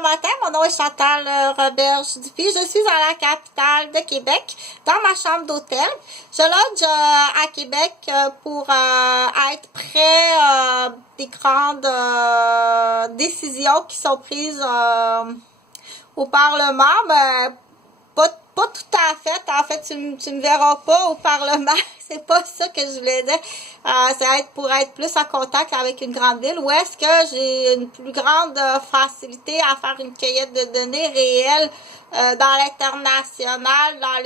bon matin, mon nom est Chantal Roberge-Dupuis. Je suis à la capitale de Québec, dans ma chambre d'hôtel. Je loge à Québec pour être près des grandes décisions qui sont prises au Parlement. Mais pas tout à fait. En fait, tu me verras pas au Parlement. C'est pas ça que je voulais dire. C'est pour être plus en contact avec une grande ville. Où est-ce que j'ai une plus grande facilité à faire une cueillette de données réelles dans l'international, dans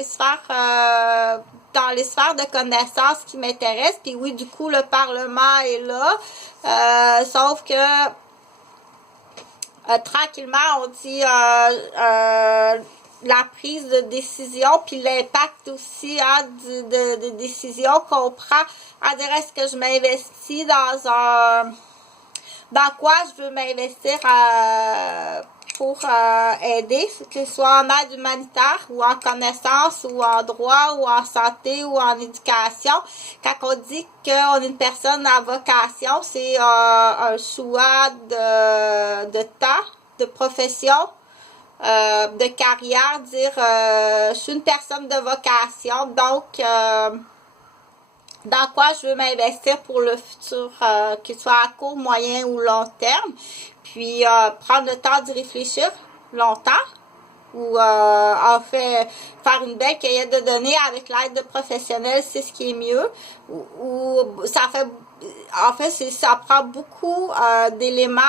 les sphères de connaissances qui m'intéressent. Puis oui, du coup, le Parlement est là. Sauf que tranquillement, on dit la prise de décision, puis l'impact aussi de décision qu'on prend. On dirait, est-ce que je m'investis dans quoi je veux m'investir pour aider, que ce soit en aide humanitaire ou en connaissance ou en droit ou en santé ou en éducation. Quand on dit qu'on est une personne à vocation, c'est un choix de temps, de profession, de carrière, dire je suis une personne de vocation, donc dans quoi je veux m'investir pour le futur, que ce soit à court, moyen ou long terme, puis prendre le temps d'y réfléchir longtemps, ou en fait faire une belle cueillette de données avec l'aide de professionnels, c'est ce qui est mieux, ou ça fait, en fait, ça prend beaucoup d'éléments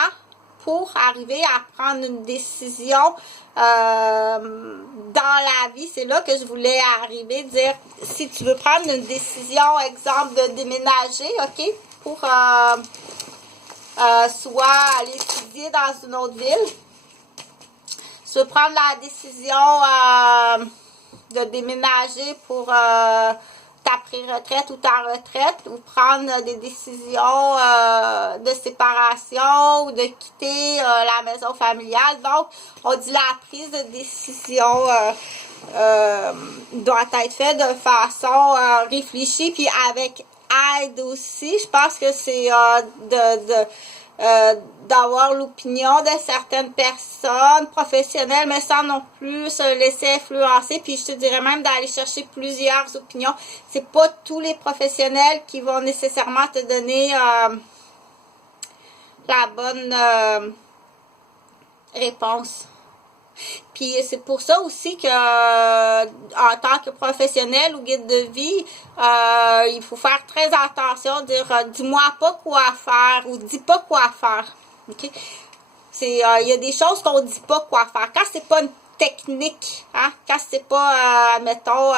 pour arriver à prendre une décision dans la vie. C'est là que je voulais arriver, dire, si tu veux prendre une décision, exemple, de déménager, OK, pour soit aller étudier dans une autre ville, tu veux prendre la décision de déménager pour ta pré-retraite ou ta retraite, ou prendre des décisions de séparation ou de quitter la maison familiale. Donc, on dit la prise de décision doit être faite de façon réfléchie, puis avec aide aussi. Je pense que c'est d'avoir l'opinion de certaines personnes professionnelles, mais sans non plus se laisser influencer. Puis je te dirais même d'aller chercher plusieurs opinions. C'est pas tous les professionnels qui vont nécessairement te donner la bonne réponse. Puis c'est pour ça aussi que en tant que professionnel ou guide de vie, il faut faire très attention, dire dis-moi pas quoi faire ou dis pas quoi faire. OK? Il y a des choses qu'on dit pas quoi faire. Quand c'est pas une technique, hein, quand c'est pas, admettons,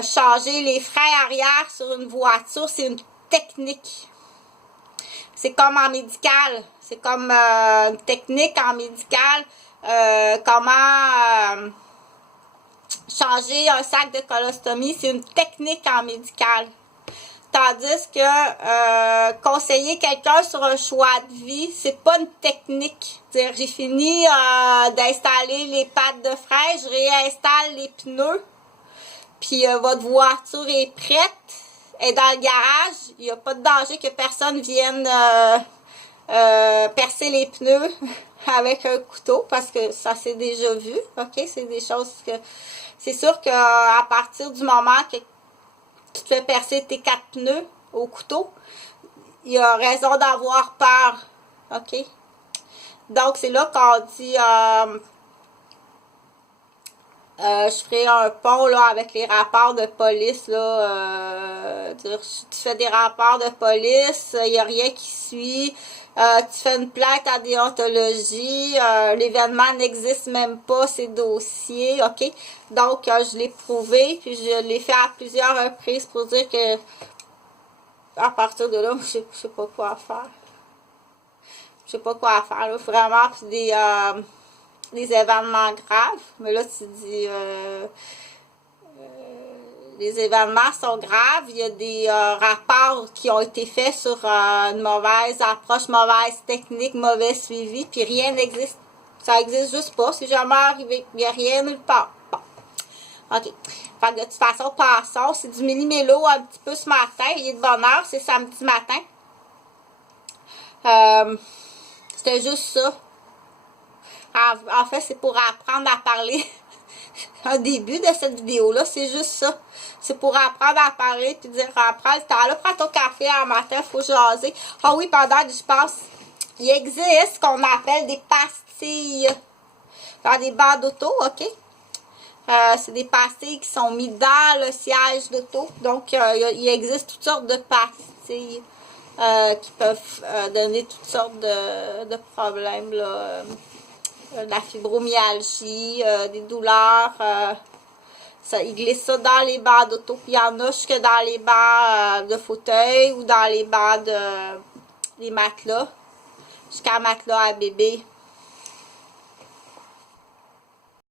changer les freins arrière sur une voiture, c'est une technique. C'est comme en médical. C'est comme une technique en médical. Comment changer un sac de colostomie, c'est une technique en médical. Tandis que conseiller quelqu'un sur un choix de vie, c'est pas une technique. Dire j'ai fini d'installer les pattes de frein, je réinstalle les pneus, puis votre voiture est prête, est dans le garage, il n'y a pas de danger que personne vienne percer les pneus avec un couteau, parce que ça s'est déjà vu, ok? C'est des choses que... C'est sûr qu'à partir du moment que tu te fais percer tes 4 pneus au couteau, il y a raison d'avoir peur, ok? Donc, c'est là qu'on dit... je ferai un pont là avec les rapports de police là. Tu fais des rapports de police, il n'y a rien qui suit. Tu fais une plainte à déontologie, l'événement n'existe même pas, ces dossiers, ok? Donc, je l'ai prouvé, puis je l'ai fait à plusieurs reprises pour dire que à partir de là, je sais pas quoi faire. Je sais pas quoi faire, là, vraiment, puis des événements graves, mais là tu dis les événements sont graves, il y a des rapports qui ont été faits sur une mauvaise approche, mauvaise technique, mauvais suivi, puis rien n'existe, ça existe juste pas, c'est jamais arrivé, il n'y a rien nulle part. Bon. OK. Fait que de toute façon, passons, c'est du mini-mélo un petit peu ce matin, il est de bonne heure, c'est samedi matin. C'était juste ça. En fait, c'est pour apprendre à parler. Au début de cette vidéo-là, c'est juste ça. C'est pour apprendre à parler, puis dire, prends le temps, là, prends ton café un matin, faut jaser. Ah oui, pendant que je pense, il existe ce qu'on appelle des pastilles dans des barres d'auto, ok? C'est des pastilles qui sont mises dans le siège d'auto. Donc, il existe toutes sortes de pastilles qui peuvent donner toutes sortes de problèmes, là. De la fibromyalgie, des douleurs. Ils glissent ça dans les barres d'auto. Il y en a jusque dans les barres de fauteuil ou dans les barres de les matelas. Jusqu'à matelas à bébé.